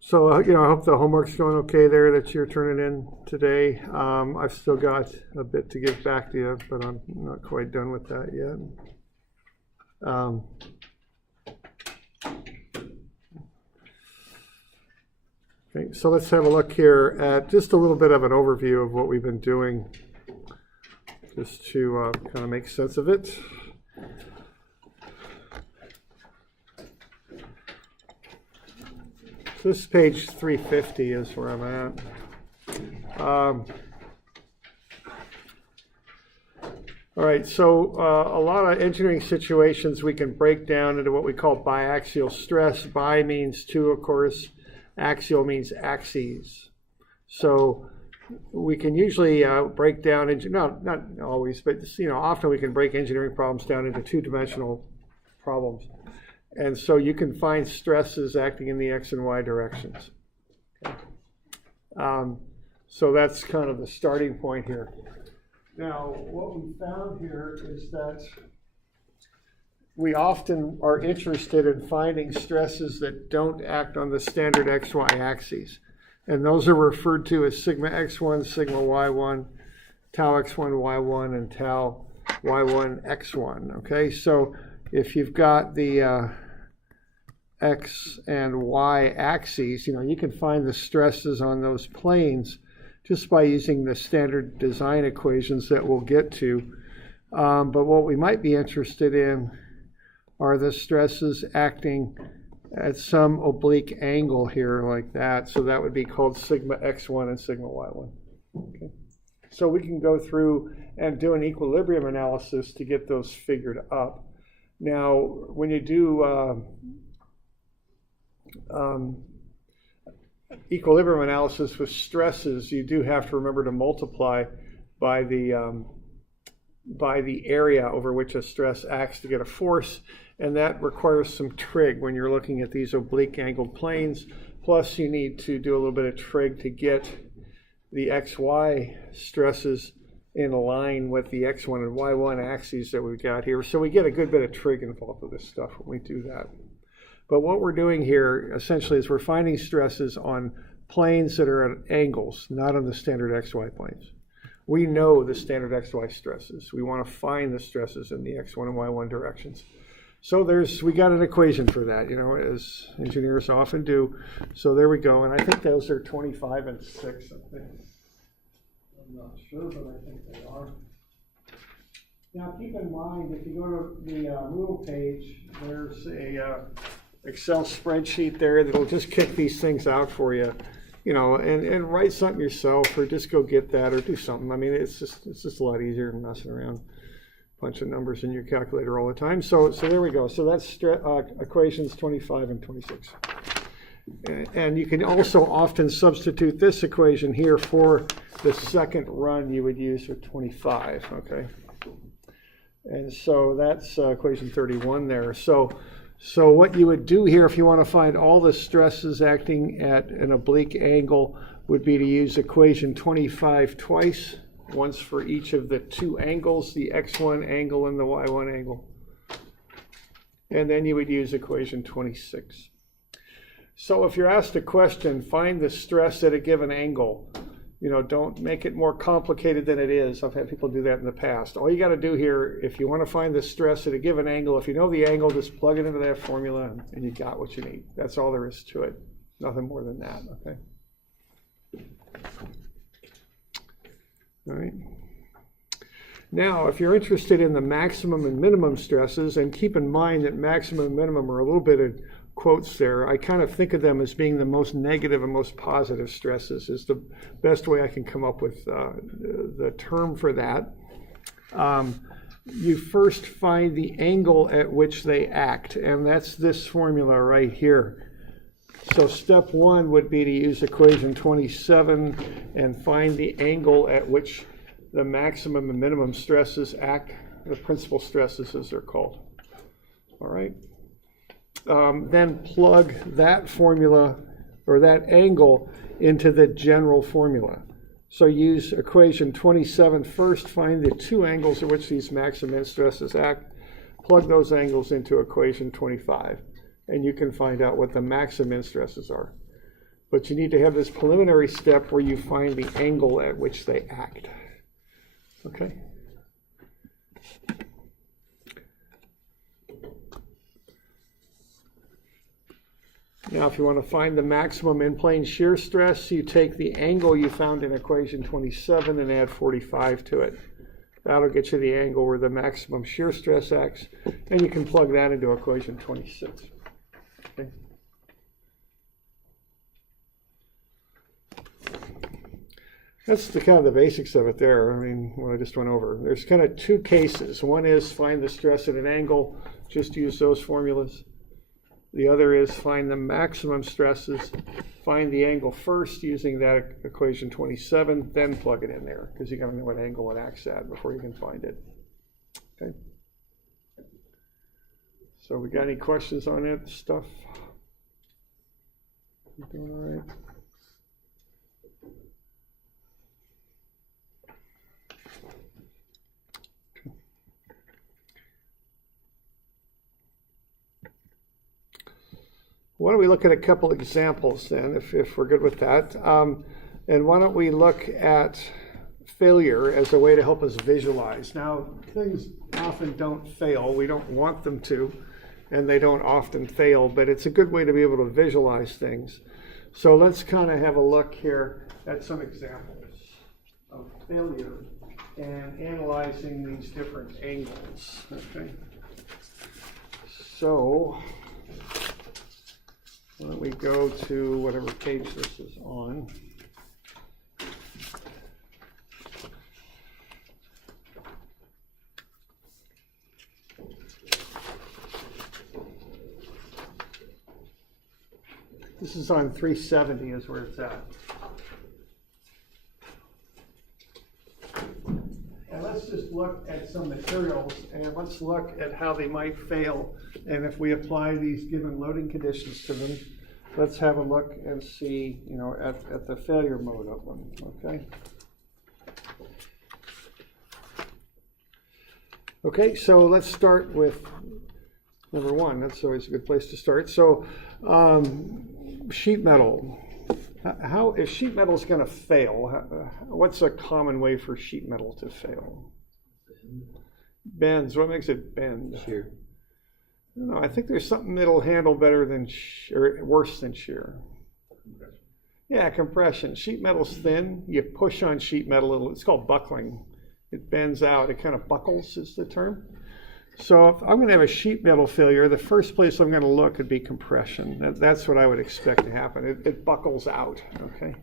So, I hope the homework's going okay there that you're turning in today. I've still got a bit to give back to you, but I'm not quite done with that yet. Okay, so let's have a look here at just a little bit of an overview of what we've been doing, just to kind of make sense of it. This page 350 is where I'm at. All right, so a lot of engineering situations we can break down into what we call biaxial stress. Bi means two, of course. Axial means axes. So we can usually break down, not always, but often we can break engineering problems down into two-dimensional problems. And so you can find stresses acting in the x and y directions. Okay. So that's kind of the starting point here. Now, what we found here is that we often are interested in finding stresses that don't act on the standard xy axes. And those are referred to as sigma x1, sigma y1, tau x1, y1, and tau y1, x1. Okay, so if you've got the x and y axes, you can find the stresses on those planes just by using the standard design equations that we'll get to. But what we might be interested in are the stresses acting at some oblique angle here like that. So that would be called sigma x1 and sigma y1. Okay. So we can go through and do an equilibrium analysis to get those figured up. Now, when you do equilibrium analysis with stresses, you do have to remember to multiply by the area over which a stress acts to get a force, and that requires some trig when you're looking at these oblique angled planes. Plus, you need to do a little bit of trig to get the xy stresses in line with the x1 and y1 axes that we've got here. So we get a good bit of trig involved with this stuff when we do that. But what we're doing here essentially is we're finding stresses on planes that are at angles, not on the standard xy planes. We know the standard xy stresses. We want to find the stresses in the x1 and y1 directions. So we got an equation for that, as engineers often do. So there we go, and I think those are 25 and 6, I think. I'm not sure, but I think they are. Now keep in mind, if you go to the Moodle page, there's a Excel spreadsheet there that'll just kick these things out for you, and write something yourself, or just go get that, or do something. I mean, it's just a lot easier than messing around a bunch of numbers in your calculator all the time. So there we go. So that's equations 25 and 26. And you can also often substitute this equation here for the second run you would use for 25. Okay. And so that's equation 31 there. So what you would do here if you want to find all the stresses acting at an oblique angle would be to use equation 25 twice, once for each of the two angles, the x1 angle and the y1 angle. And then you would use equation 26. So if you're asked a question, find the stress at a given angle. Don't make it more complicated than it is. I've had people do that in the past. All you got to do here, if you want to find the stress at a given angle, if you know the angle, just plug it into that formula and you got what you need. That's all there is to it. Nothing more than that, okay? All right. Now, if you're interested in the maximum and minimum stresses, and keep in mind that maximum and minimum are a little bit of quotes there. I kind of think of them as being the most negative and most positive stresses is the best way I can come up with the term for that. You first find the angle at which they act, and that's this formula right here. So step one would be to use equation 27 and find the angle at which the maximum and minimum stresses act, the principal stresses as they're called. All right. Then plug that formula or that angle into the general formula. So use equation 27 first, find the two angles at which these maximum stresses act, plug those angles into equation 25. and you can find out what the maximum stresses are. But you need to have this preliminary step where you find the angle at which they act. Okay? Now, if you want to find the maximum in-plane shear stress, you take the angle you found in equation 27 and add 45 to it. That'll get you the angle where the maximum shear stress acts, and you can plug that into equation 26. Okay. That's the kind of the basics of it there. I mean, what I just went over. There's kind of two cases. One is find the stress at an angle, just use those formulas. The other is find the maximum stresses, find the angle first using that equation 27, then plug it in there, because you got to know what angle it acts at before you can find it. Okay. So we got any questions on that stuff? You doing all right? Why don't we look at a couple examples then, if we're good with that. And why don't we look at failure as a way to help us visualize. Now, things often don't fail. We don't want them to, and they don't often fail, but it's a good way to be able to visualize things. So let's kind of have a look here at some examples of failure and analyzing these different angles. Okay. So why don't we go to whatever page this is on. This is on 370 is where it's at. And let's just look at some materials and let's look at how they might fail. And if we apply these given loading conditions to them, let's have a look and see, at the failure mode of them, okay? Okay, so let's start with number one. That's always a good place to start. So sheet metal. How, if sheet metal is going to fail, what's a common way for sheet metal to fail? Bends. What makes it bend? Shear. No, I think there's something that'll handle better than or worse than shear. Compression. Yeah, compression. Sheet metal's thin. You push on sheet metal. It's called buckling. It bends out. It kind of buckles is the term. So if I'm going to have a sheet metal failure, the first place I'm going to look would be compression. That's what I would expect to happen. It buckles out. Okay.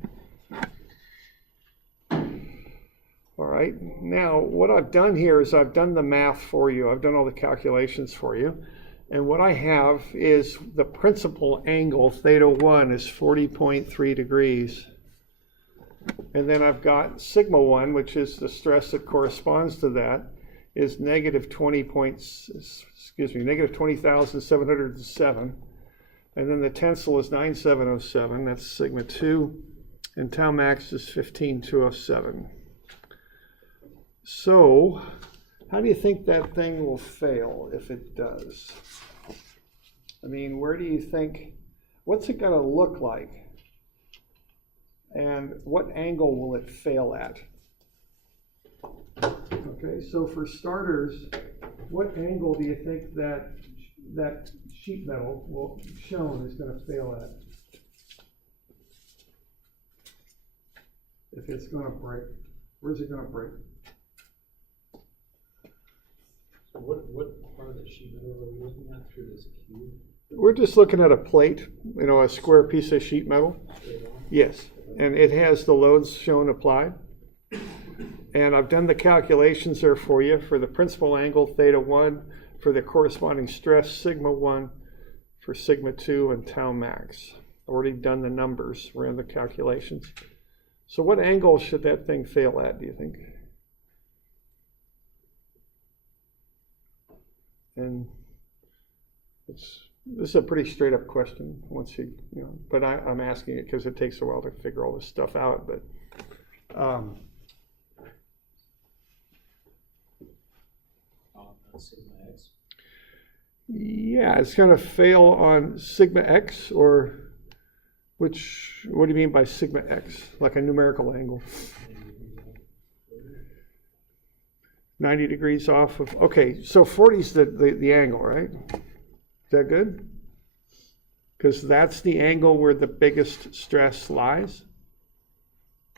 All right. Now, what I've done here is I've done the math for you. I've done all the calculations for you. And what I have is the principal angle, theta 1, is 40.3 degrees. And then I've got sigma 1, which is the stress that corresponds to that, is negative 20,707. And then the tensile is 9707. That's sigma 2. And tau max is 15,207. So, how do you think that thing will fail if it does? I mean, where do you think, what's it going to look like? And what angle will it fail at? Okay, so for starters, what angle do you think that sheet metal shown is going to fail at? If it's going to break, where's it going to break? So what part of the sheet metal are we looking at through this cube? We're just looking at a plate, a square piece of sheet metal. Yes, and it has the loads shown applied. And I've done the calculations there for you for the principal angle, theta 1, for the corresponding stress, sigma 1, for sigma 2, and tau max. Already done the numbers, ran the calculations. So what angle should that thing fail at, do you think? And this is a pretty straight up question once but I'm asking it because it takes a while to figure all this stuff out. But Yeah, it's going to fail on sigma x, or what do you mean by sigma x? Like a numerical angle? 90 degrees off of, okay, so 40 is the angle, right? Is that good? Because that's the angle where the biggest stress lies.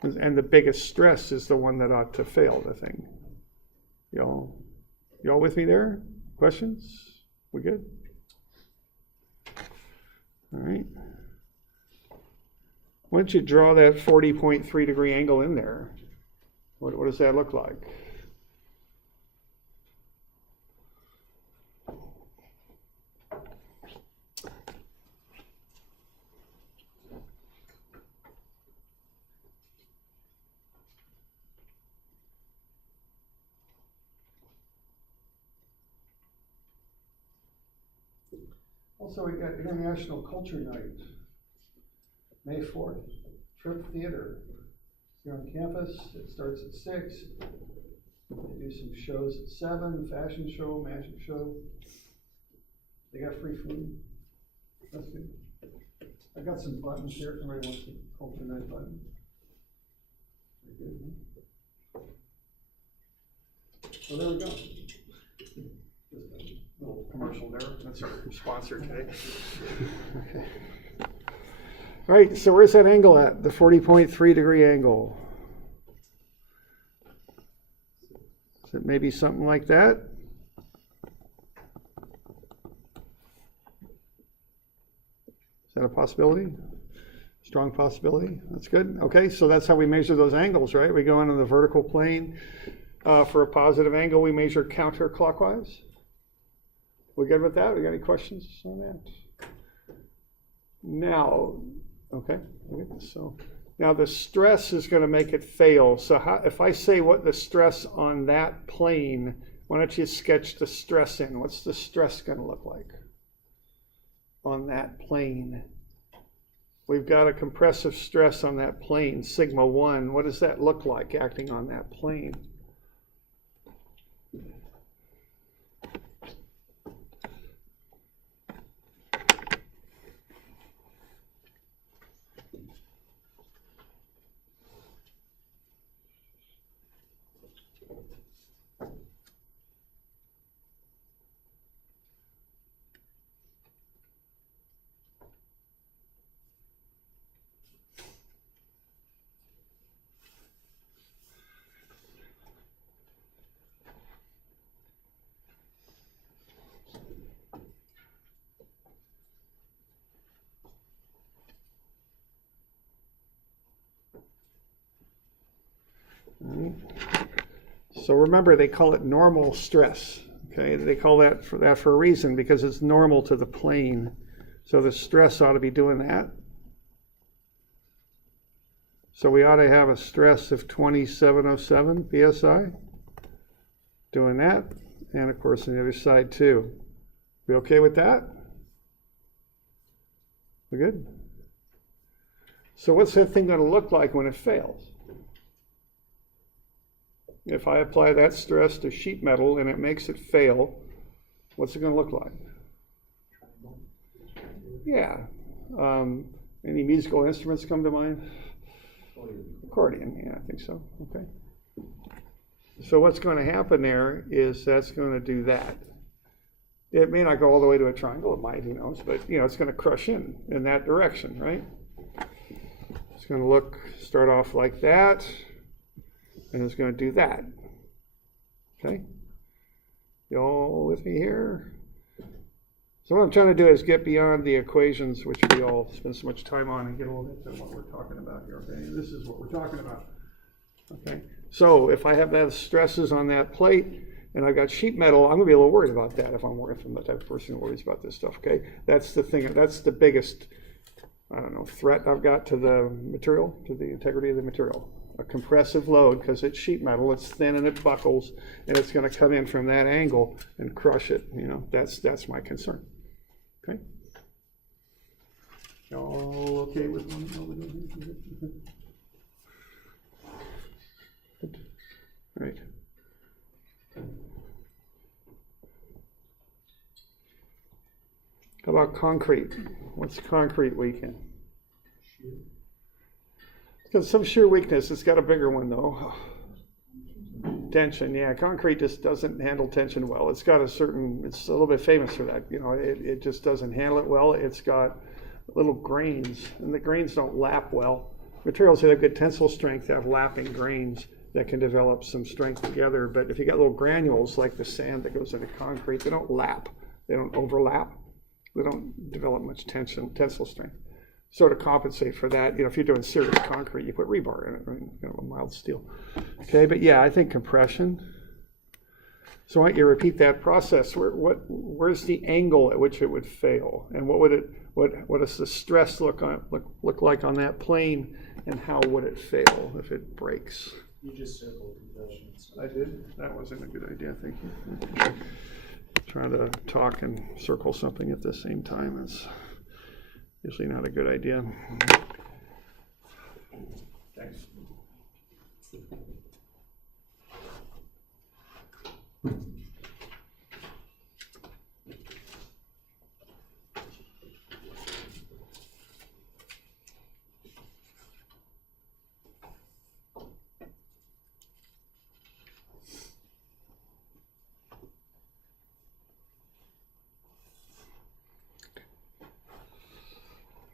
And the biggest stress is the one that ought to fail the thing. Y'all with me there? Questions? We good? All right. Why don't you draw that 40.3 degree angle in there? What does that look like? Also, we got International Culture Night, May 4th, Trip Theater. You're on campus, it starts at 6. They do some shows at 7, fashion show, magic show. They got free food. That's good. I got some buttons here. Somebody wants the Culture Night button. Very good. So there we go. Little commercial there. That's our sponsor today. Okay. All right, so where's that angle at? The 40.3 degree angle. Is it maybe something like that? Is that a possibility? Strong possibility? That's good. Okay, so that's how we measure those angles, right? We go into the vertical plane. For a positive angle, we measure counterclockwise. We good with that? We got any questions on that? Now, okay, so now the stress is going to make it fail. So if I say what the stress on that plane, why don't you sketch the stress in? What's the stress going to look like on that plane? We've got a compressive stress on that plane, sigma 1. What does that look like acting on that plane? So remember, they call it normal stress. Okay, they call that for a reason, because it's normal to the plane. So the stress ought to be doing that. So we ought to have a stress of 2707 psi, doing that, and of course on the other side too. We okay with that? We good? So what's that thing going to look like when it fails? If I apply that stress to sheet metal and it makes it fail, what's it going to look like? Yeah. Any musical instruments come to mind? Accordion, yeah, I think so. Okay. So what's going to happen there is that's going to do that. It may not go all the way to a triangle, it might, who knows, but it's going to crush in that direction, right? It's going to start off like that. And it's going to do that. Okay? You all with me here? So what I'm trying to do is get beyond the equations, which we all spend so much time on, and get a little bit to what we're talking about here. Okay? And this is what we're talking about. Okay? So if I have that stresses on that plate, and I've got sheet metal, I'm going to be a little worried about that if I'm the type of person who worries about this stuff. Okay? That's the thing. That's the biggest, threat I've got to the material, to the integrity of the material. A compressive load, because it's sheet metal, it's thin and it buckles, and it's going to come in from that angle and crush it. That's my concern. Okay. Y'all okay with one? Good. Right. How about concrete? What's concrete weaken? Shear. It's got some shear weakness. It's got a bigger one though. Tension, yeah. Concrete just doesn't handle tension well. It's got it's a little bit famous for that. You know, it just doesn't handle it well. It's got little grains, and the grains don't lap well. Materials that have good tensile strength have lapping grains that can develop some strength together. But if you got little granules like the sand that goes into concrete, they don't lap. They don't overlap. They don't develop much tensile strength. So to compensate for that, you know, if you're doing serious concrete, you put rebar in it, right? Kind of a mild steel. Okay, but yeah, I think compression. So why don't you repeat that process? Where's the angle at which it would fail, and what does the stress look like on that plane, and how would it fail if it breaks? You just circled compression. I did. That wasn't a good idea. Thank you. Trying to talk and circle something at the same time is usually not a good idea. Thanks.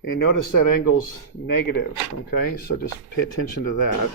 And notice that angle's negative, okay? So just pay attention to that.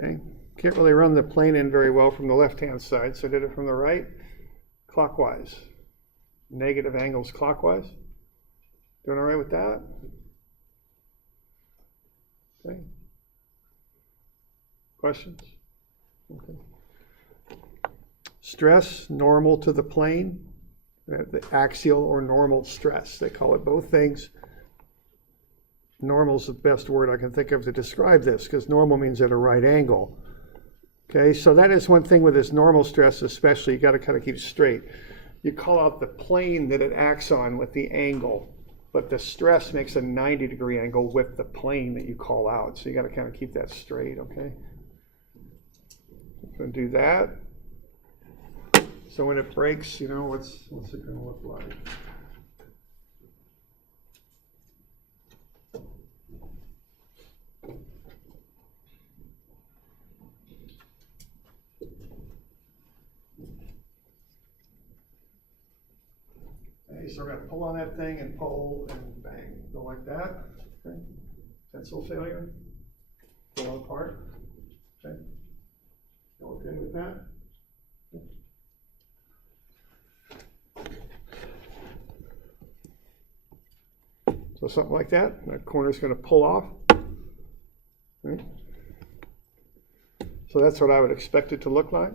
Okay, can't really run the plane in very well from the left-hand side, so I did it from the right, clockwise. Negative angles clockwise. Doing all right with that? Okay. Questions? Okay. Stress, normal to the plane, the axial or normal stress. They call it both things. Normal is the best word I can think of to describe this, because normal means at a right angle. Okay, so that is one thing with this normal stress especially, you got to kind of keep it straight. You call out the plane that it acts on with the angle, but the stress makes a 90-degree angle with the plane that you call out. So you got to kind of keep that straight, okay? I'm going to do that. So when it breaks, you know, what's it going to look like? Okay, so we're going to pull on that thing and pull and bang. Go like that. Okay. Tensile failure. Pull apart. Okay. Okay with that? Okay. So something like that. That corner's going to pull off. Okay. So that's what I would expect it to look like.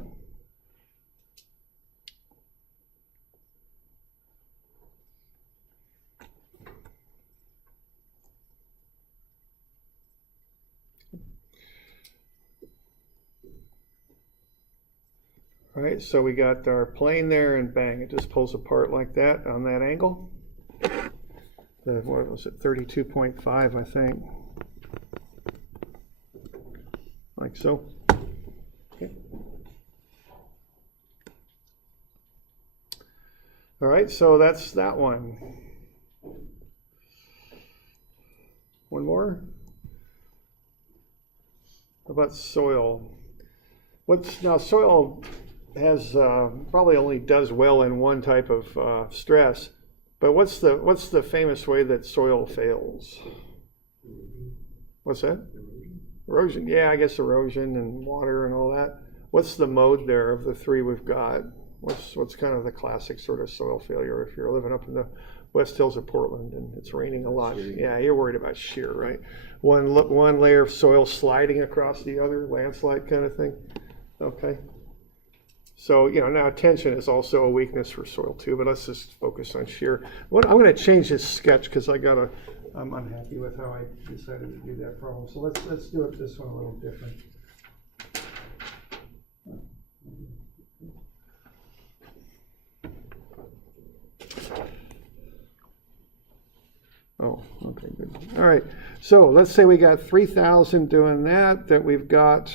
All right, so we got our plane there, and bang, it just pulls apart like that on that angle. What was it, 32.5, I think. Like so. Okay. All right, so that's that one. One more. How about soil? Now soil has probably only does well in one type of stress, but what's the famous way that soil fails? What's that? Erosion. Yeah, I guess erosion and water and all that. What's the mode there of the three we've got? What's kind of the classic sort of soil failure if you're living up in the West Hills of Portland, and it's raining a lot. Yeah, you're worried about shear, right? One layer of soil sliding across the other, landslide kind of thing. Okay. So, now tension is also a weakness for soil too, but let's just focus on shear. I'm going to change this sketch because I'm unhappy with how I decided to do that problem. So let's do it this one a little different. Oh, okay, good. All right, so let's say we got 3,000 doing that we've got,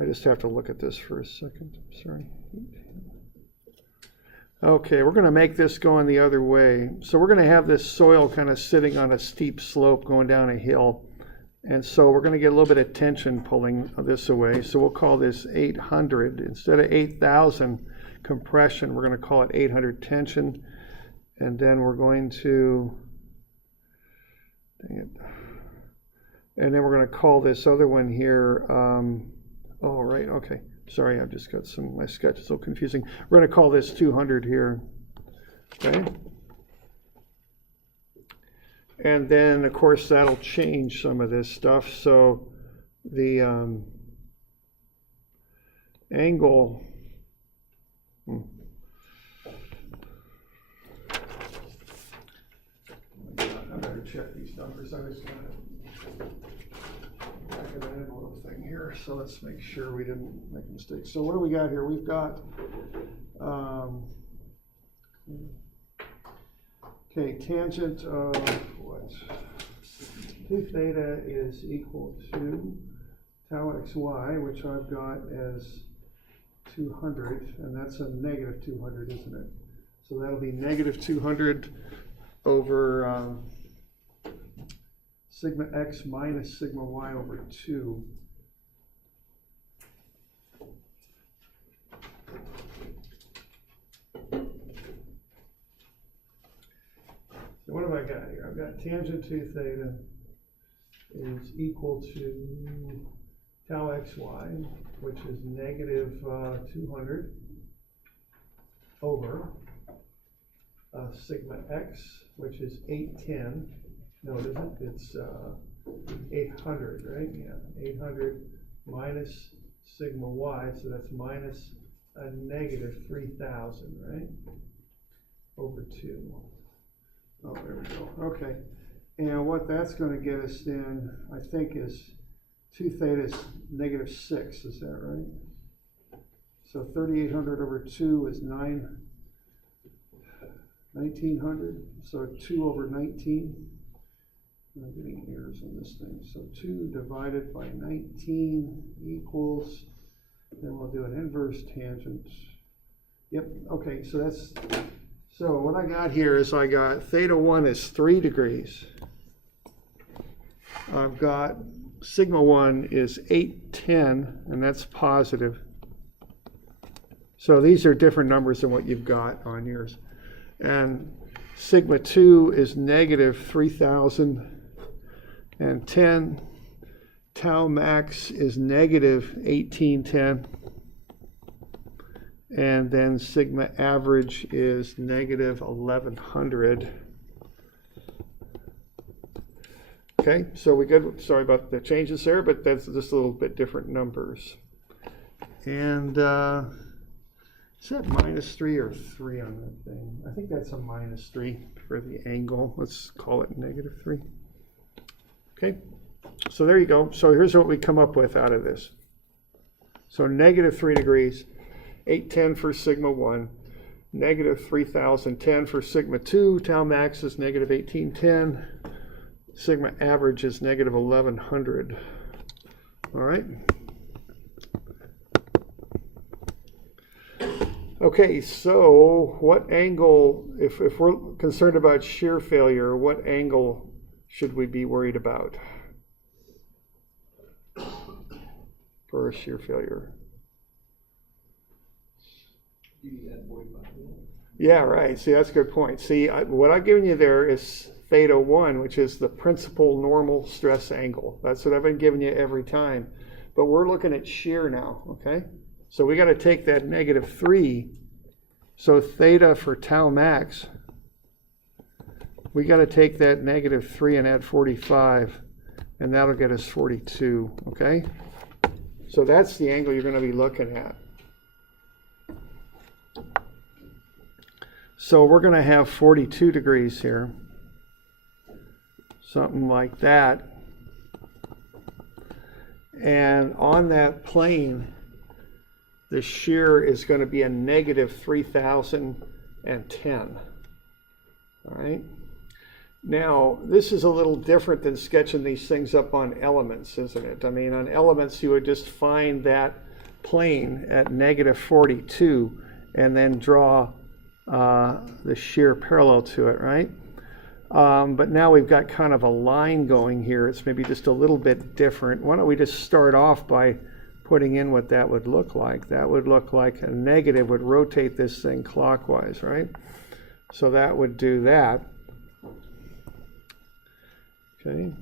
I just have to look at this for a second, sorry. Okay, we're going to make this going the other way. So we're going to have this soil kind of sitting on a steep slope going down a hill. And so we're going to get a little bit of tension pulling this away. So we'll call this 800. Instead of 8,000 compression, we're going to call it 800 tension. And then we're going to, and then we're going to call this other one here, oh, right, okay. Sorry, I've just got my sketch is so confusing. We're going to call this 200 here, okay? And then, of course, that'll change some of this stuff. So the angle, I better check these numbers. I was going to back of an envelope thing here, so let's make sure we didn't make a mistake. So what do we got here? We've got, okay, tangent of what? 2 theta is equal to tau xy, which I've got as 200, and that's a negative 200, isn't it? So that'll be negative 200 over sigma x minus sigma y over 2. So what have I got here? I've got tangent 2 theta is equal to tau xy, which is negative 200 over sigma x, which is 810. No, it isn't. It's 800, right? Yeah, 800 minus sigma y, so that's minus a negative 3,000, right? Over 2. Oh, there we go. Okay. And what that's going to get us then, I think, is 2 theta is negative 6. Is that right? So 3,800 over 2 is 1,900. So 2 over 19. I'm getting errors on this thing. So 2 divided by 19 equals, then we'll do an inverse tangent. Yep, okay, so what I got here is I got theta 1 is 3 degrees. I've got sigma 1 is 810, and that's positive. So these are different numbers than what you've got on yours. And sigma 2 is negative 3,010. Tau max is negative 1810. And then sigma average is negative 1,100. Okay, so we good. Sorry about the changes there, but that's just a little bit different numbers. And is that -3 or 3 on that thing? I think that's a -3 for the angle. Let's call it -3. Okay, so there you go. So here's what we come up with out of this. So -3 degrees, 810 for sigma 1, negative 3,010 for sigma 2, tau max is negative 1810, sigma average is negative 1,100. All right. Okay, so what angle, if we're concerned about shear failure, what angle should we be worried about for a shear failure? Yeah, right. See, that's a good point. See, what I've given you there is theta 1, which is the principal normal stress angle. That's what I've been giving you every time. But we're looking at shear now, okay? So we got to take that -3. So theta for tau max we got to take that -3 and add 45, and that'll get us 42, okay? So that's the angle you're going to be looking at. So we're going to have 42 degrees here, something like that. And on that plane, the shear is going to be a -3010. All right. Now, this is a little different than sketching these things up on elements, isn't it? I mean, on elements, you would just find that plane at -42 and then draw the shear parallel to it, right? But now we've got kind of a line going here. It's maybe just a little bit different. Why don't we just start off by putting in what that would look like? That would look like a negative would rotate this thing clockwise, right? So that would do that. Okay.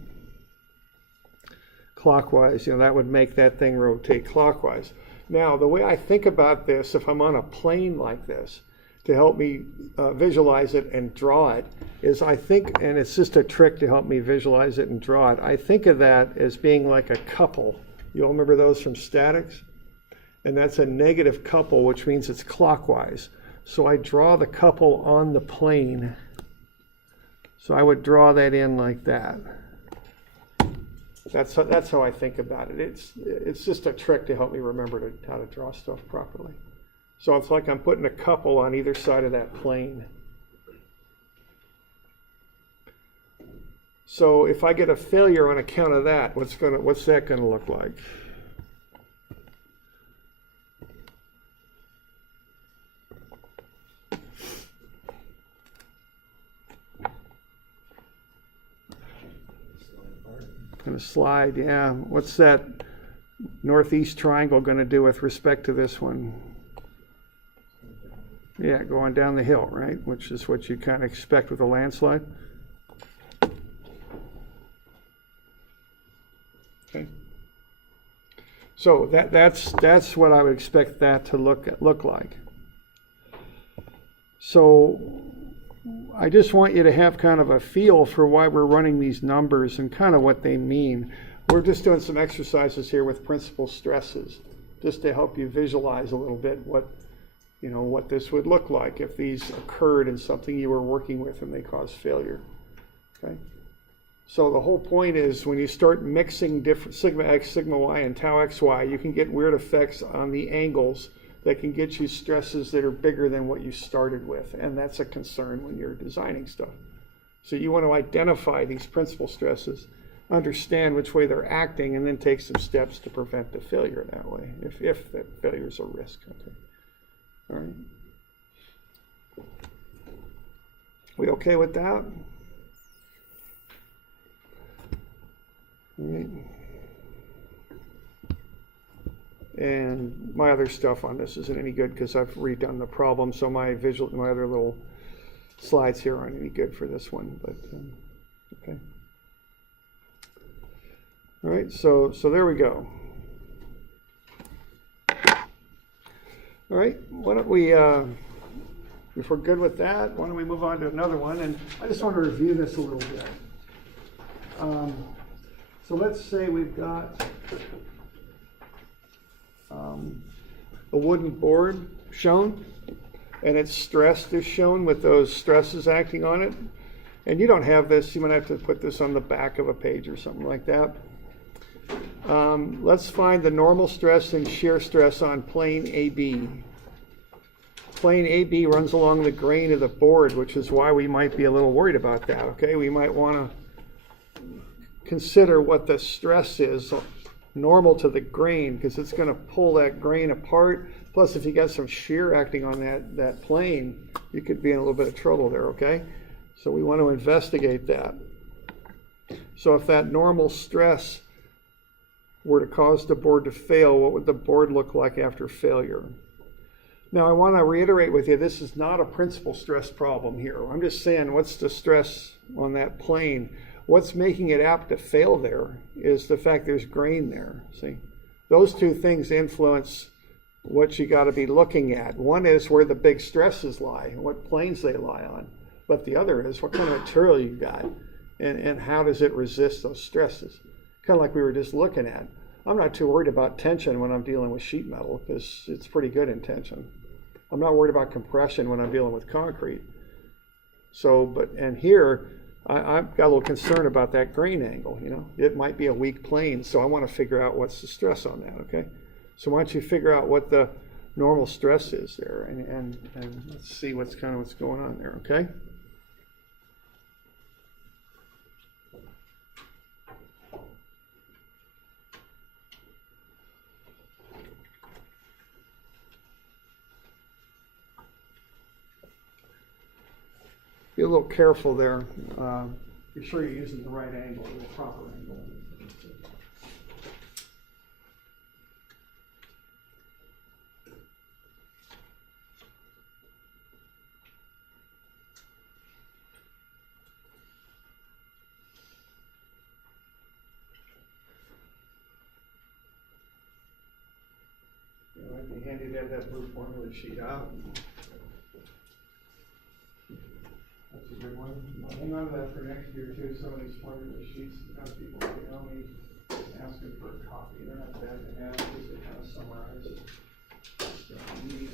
Clockwise, that would make that thing rotate clockwise. Now, the way I think about this, if I'm on a plane like this, to help me visualize it and draw it, is I think, and it's just a trick to help me visualize it and draw it, I think of that as being like a couple. You'll remember those from statics? And that's a negative couple, which means it's clockwise. So I draw the couple on the plane. So I would draw that in like that. That's how I think about it. It's just a trick to help me remember how to draw stuff properly. So it's like I'm putting a couple on either side of that plane. So if I get a failure on account of that, what's that going to look like? Going to slide, yeah. What's that northeast triangle going to do with respect to this one? Yeah, going down the hill, right? Which is what you kind of expect with a landslide. Okay. So that's what I would expect that to look like. So I just want you to have kind of a feel for why we're running these numbers and kind of what they mean. We're just doing some exercises here with principal stresses, just to help you visualize a little bit what this would look like if these occurred in something you were working with and they caused failure. Okay. So the whole point is when you start mixing different sigma x, sigma y, and tau xy, you can get weird effects on the angles that can get you stresses that are bigger than what you started with. And that's a concern when you're designing stuff. So you want to identify these principal stresses, understand which way they're acting, and then take some steps to prevent the failure that way, if the failure is a risk. Okay. All right. We okay with that? All right. And my other stuff on this isn't any good because I've redone the problem, so my other little slides here aren't any good for this one. But okay. All right. So there we go. All right. Why don't we, if we're good with that, why don't we move on to another one? And I just want to review this a little bit. So let's say we've got a wooden board shown, and its stress is shown with those stresses acting on it. And you don't have this, you might have to put this on the back of a page or something like that. Let's find the normal stress and shear stress on plane AB. Plane AB runs along the grain of the board, which is why we might be a little worried about that, okay? We might want to consider what the stress is normal to the grain, because it's going to pull that grain apart. Plus, if you got some shear acting on that plane, you could be in a little bit of trouble there, okay? So we want to investigate that. So if that normal stress were to cause the board to fail, what would the board look like after failure? Now, I want to reiterate with you, this is not a principal stress problem here. I'm just saying, what's the stress on that plane? What's making it apt to fail there is the fact there's grain there, see? Those two things influence what you got to be looking at. One is where the big stresses lie, what planes they lie on. but the other is what kind of material you got, and how does it resist those stresses. Kind of like we were just looking at. I'm not too worried about tension when I'm dealing with sheet metal because it's pretty good in tension. I'm not worried about compression when I'm dealing with concrete. So, and here, I've got a little concern about that grain angle, you know. It might be a weak plane, so I want to figure out what's the stress on that, okay? So why don't you figure out what the normal stress is there, and let's see what's going on there, okay? Be a little careful there. Be sure you're using the right angle, the proper angle. You know, it'd be handy to have that blue formula sheet out. That's a good one. I'll hang on to that for next year too. Some of these formula sheets, people email me asking for a copy. They're not bad to have because they kind of summarize stuff you need.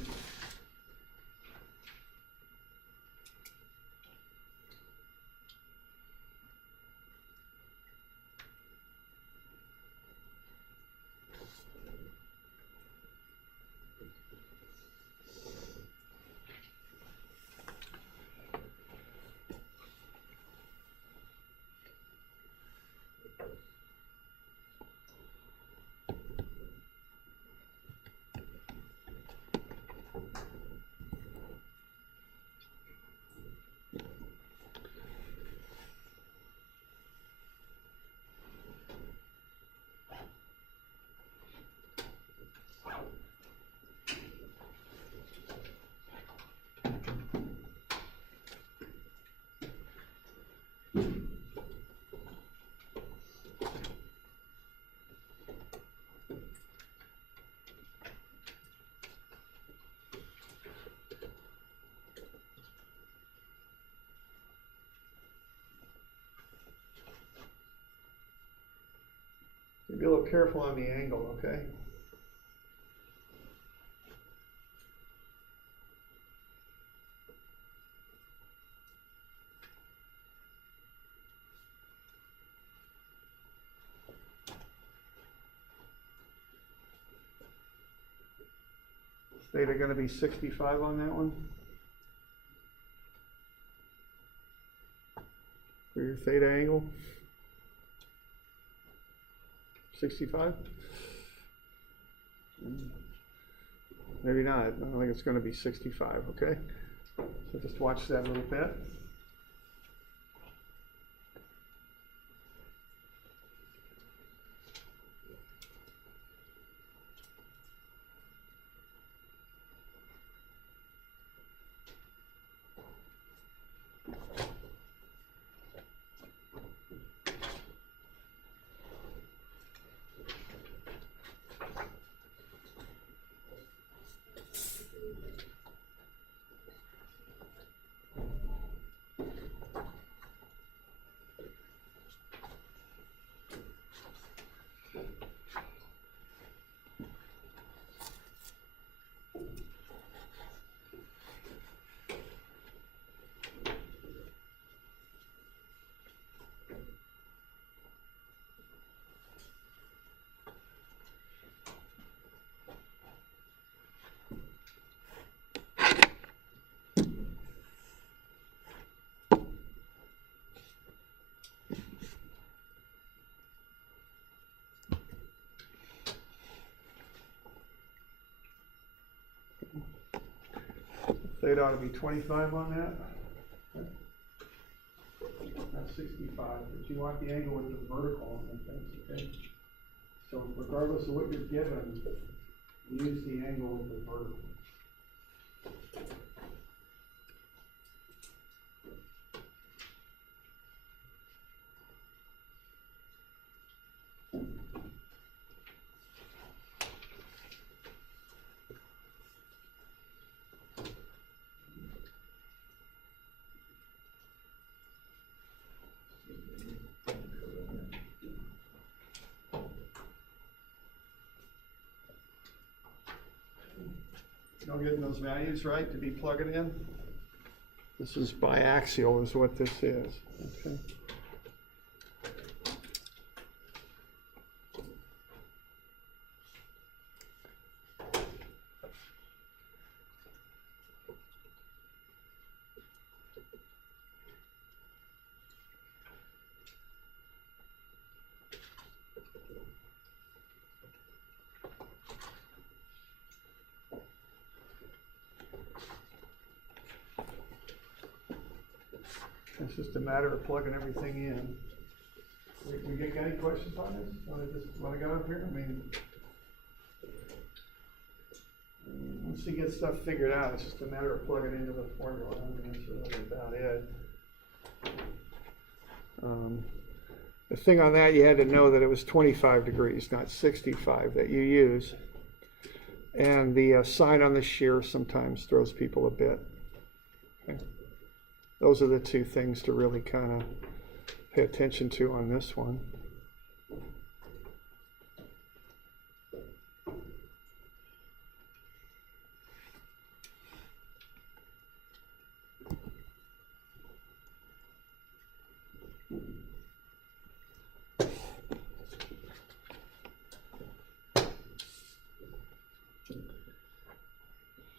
Be a little careful on the angle, okay? Theta going to be 65 on that one? For your theta angle? 65? Maybe not. I don't think it's going to be 65, okay? So just watch that a little bit. Theta ought to be 25 on that. That's 65, but you want the angle with the vertical on the things, okay? So regardless of what you're given, use the angle with the vertical. Still getting those values right to be plugging in? This is biaxial is what this is. Okay. It's just a matter of plugging everything in. We get any questions on this? Want to go up here? I mean, once you get stuff figured out, it's just a matter of plugging into the formula. I mean, that's really about it. The thing on that, you had to know that it was 25 degrees, not 65 that you use. And the sign on the shear sometimes throws people a bit. Okay. Those are the two things to really kind of pay attention to on this one.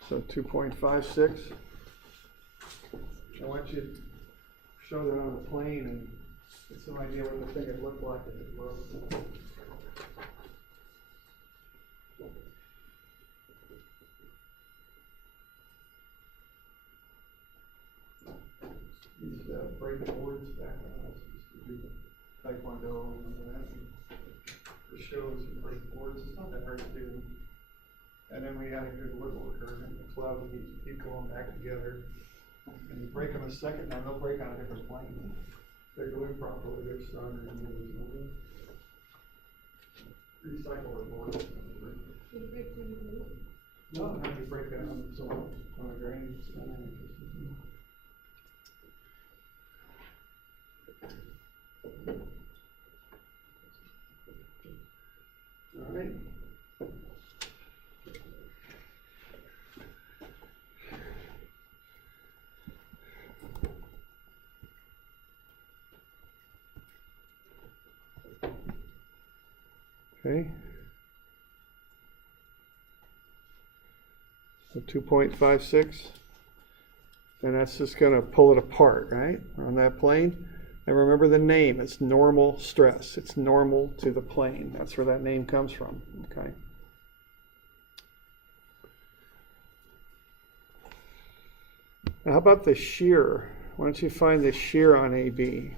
So 2.56. I want you to show that on the plane and get some idea what the thing would look like if it broke. These break boards back when I used to do Taekwondo and that. For shows and break boards, it's not that hard to do. And then we had a good woodworker in the club and he'd keep going back together. And you break them a second time, they'll break on a different plane. If they're doing properly, they're stronger than the others. Recycle the board. You break when you move? No, not you break it on a grain. All right. Okay. So 2.56. And that's just going to pull it apart, right? On that plane. And remember the name, it's normal stress. It's normal to the plane. That's where that name comes from, okay? Now how about the shear? Why don't you find the shear on AB?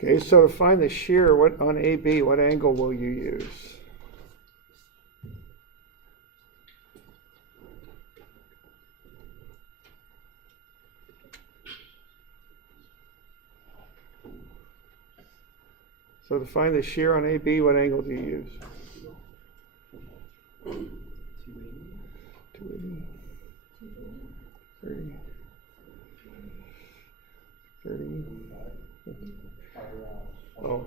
Okay, so to find the shear, what on AB, what angle will you use? So to find the shear on AB, what angle do you use? 280. 30. 30. Oh,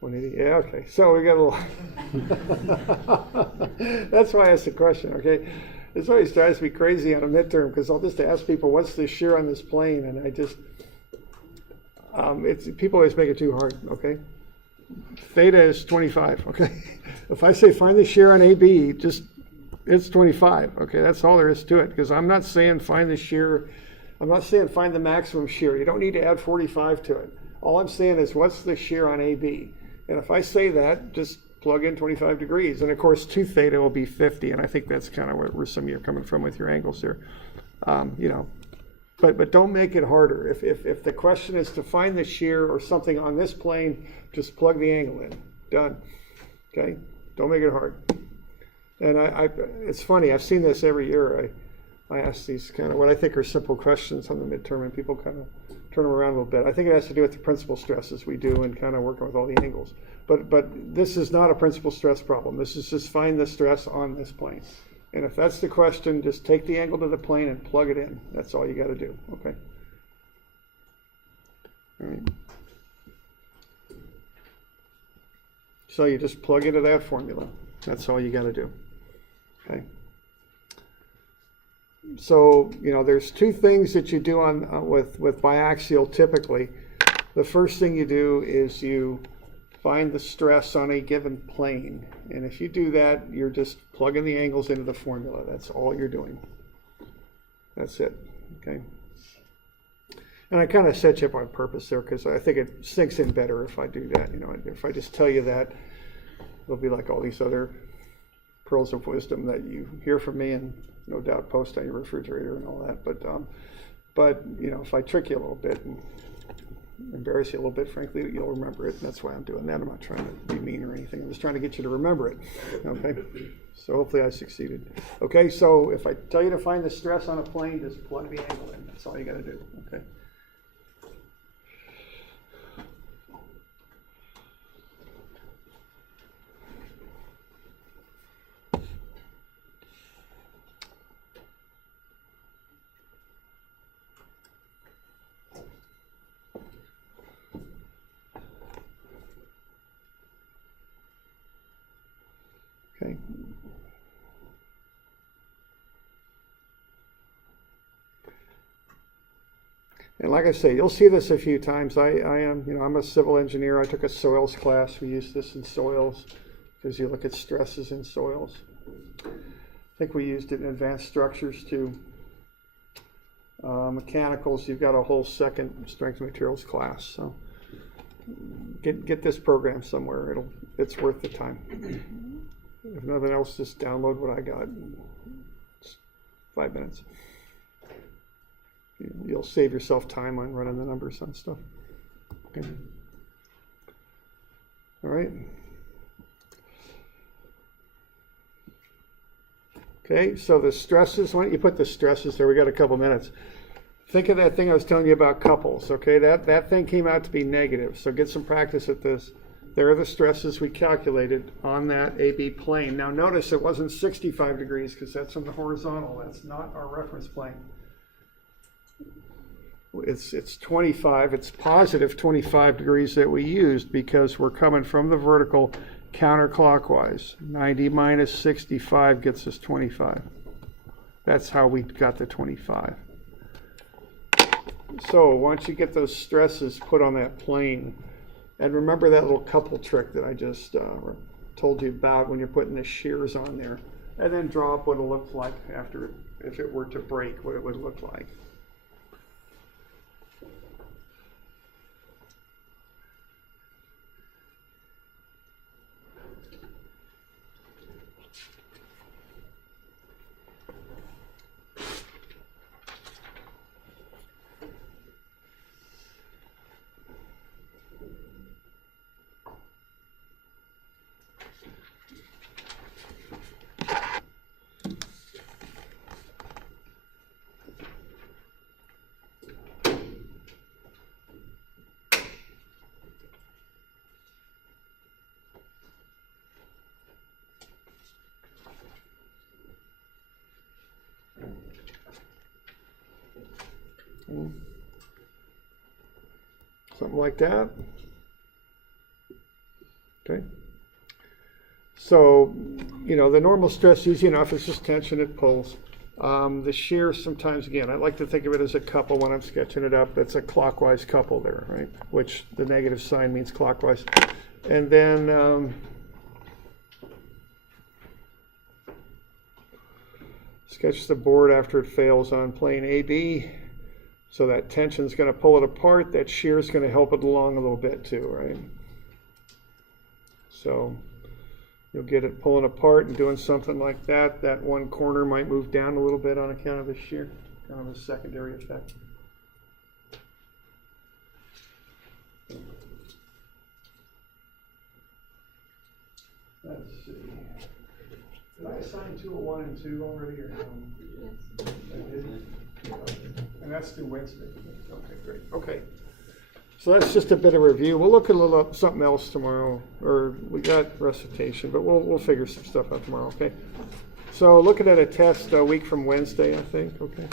180. Yeah, okay. So we got a little. That's why I asked the question, okay? This always drives me crazy on a midterm because I'll just ask people, what's the shear on this plane? And I just, people always make it too hard, okay? Theta is 25, okay? If I say find the shear on AB, just, it's 25, okay? That's all there is to it, because I'm not saying find the shear, I'm not saying find the maximum shear. You don't need to add 45 to it. All I'm saying is what's the shear on AB? And if I say that, just plug in 25 degrees. And of course, 2 theta will be 50, and I think that's kind of where some of you are coming from with your angles here. You know, but don't make it harder. If the question is to find the shear or something on this plane, just plug the angle in. Done. Okay? Don't make it hard. And it's funny, I've seen this every year. I ask these kind of what I think are simple questions on the midterm, and people kind of turn them around a little bit. I think it has to do with the principal stresses we do and kind of working with all the angles. But this is not a principal stress problem. This is just find the stress on this plane. And if that's the question, just take the angle to the plane and plug it in. That's all you got to do, okay? All right. So you just plug into that formula. That's all you got to do, okay? So, you know, there's 2 things that you do on with biaxial typically. The first thing you do is you find the stress on a given plane. And if you do that, you're just plugging the angles into the formula. That's all you're doing. That's it, okay? And I kind of set you up on purpose there because I think it sinks in better if I do that. You know, if I just tell you that, it'll be like all these other pearls of wisdom that you hear from me and no doubt post on your refrigerator and all that. But you know, if I trick you a little bit and embarrass you a little bit, frankly, you'll remember it. And that's why I'm doing that. I'm not trying to be mean or anything. I'm just trying to get you to remember it. Okay? So hopefully I succeeded. Okay, so if I tell you to find the stress on a plane, just plug the angle in. That's all you got to do. Okay? Okay. And like I say, you'll see this a few times. I'm a civil engineer. I took a soils class. We use this in soils because you look at stresses in soils. I think we used it in advanced structures too. Mechanicals, you've got a whole second strength materials class. So get this program somewhere. It's worth the time. If nothing else, just download what I got. It's 5 minutes. You'll save yourself time on running the numbers on stuff. Okay. All right. Okay, so the stresses, why don't you put the stresses there? We got a couple minutes. Think of that thing I was telling you about couples, okay? That thing came out to be negative, so get some practice at this. There are the stresses we calculated on that AB plane. Now notice it wasn't 65 degrees because that's on the horizontal. That's not our reference plane. It's 25. It's positive 25 degrees that we used because we're coming from the vertical counterclockwise. 90 minus 65 gets us 25. That's how we got the 25. So once you get those stresses put on that plane, and remember that little couple trick that I just told you about when you're putting the shears on there. And then draw up what it looks like after, if it were to break, what it would look like. Something like that. Okay. So, you know, the normal stress, easy enough, it's just tension, it pulls. The shear, sometimes, again, I like to think of it as a couple when I'm sketching it up. It's a clockwise couple there, right? Which the negative sign means clockwise. And then sketch the board after it fails on plane AB. So that tension's going to pull it apart. That shear's going to help it along a little bit too, right? So you'll get it pulling apart and doing something like that. That one corner might move down a little bit on account of the shear, kind of a secondary effect. Let's see. Did I assign 201 and 2 already or no? Yes. I did. And that's due Wednesday. Okay, great. Okay. So that's just a bit of review. We'll look at a little something else tomorrow, or we got recitation, but we'll figure some stuff out tomorrow. Okay. So looking at a test a week from Wednesday, I think. Okay.